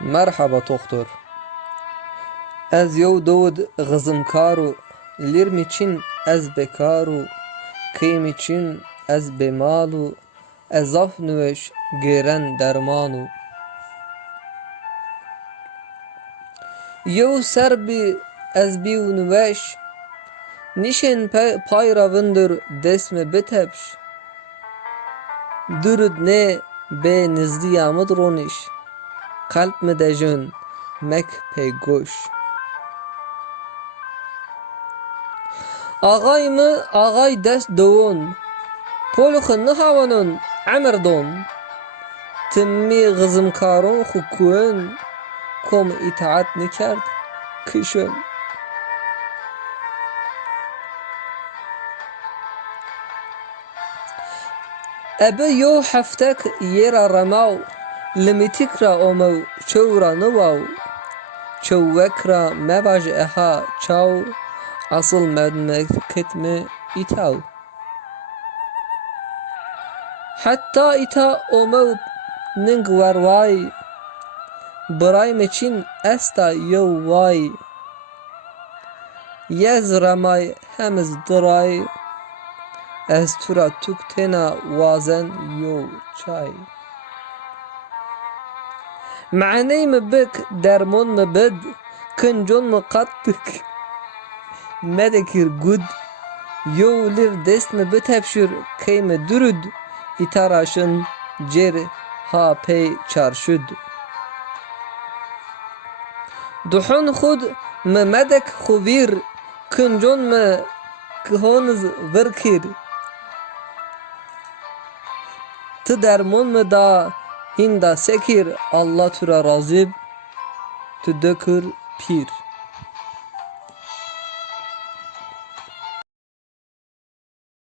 Merhaba doktor. Ez yow dod gızımkaru, lirm için ez bekaru, kıym için ez bemalu, ezaf nüveş geren dermanu. Yow serbi ez bi nüveş, nişen payravındır desme betepş. Durud ne be nizdiyamıd roniş, kalp me dejön mek peygoş. Ağay mı ağay dest doğun, polukunu havanın emrdon. Timmi gızımkarın hukukun, kom itaat nikerd kışın. Ebe yo haftek yera ramav, limitikra omav çevra nuvav. Çevvekra mevaj eha çav, asıl medmeket mi itav. Hatta ita omav ning varvay, bray meçin esta yo vay. Yez ramay hemiz dray, ez tura tuktena vazen yo çay. Mعنی مبک درمان مبد کنجون مقطک مدکر گود یو لر دست مبتبشر کیم درود ایتاراشن جر ها پی چارشد دحون خود ممدک خویر کنجون م کهونز ورکیر ت درمان مدا Hinda sekir Allah tura razib tüdökür pir.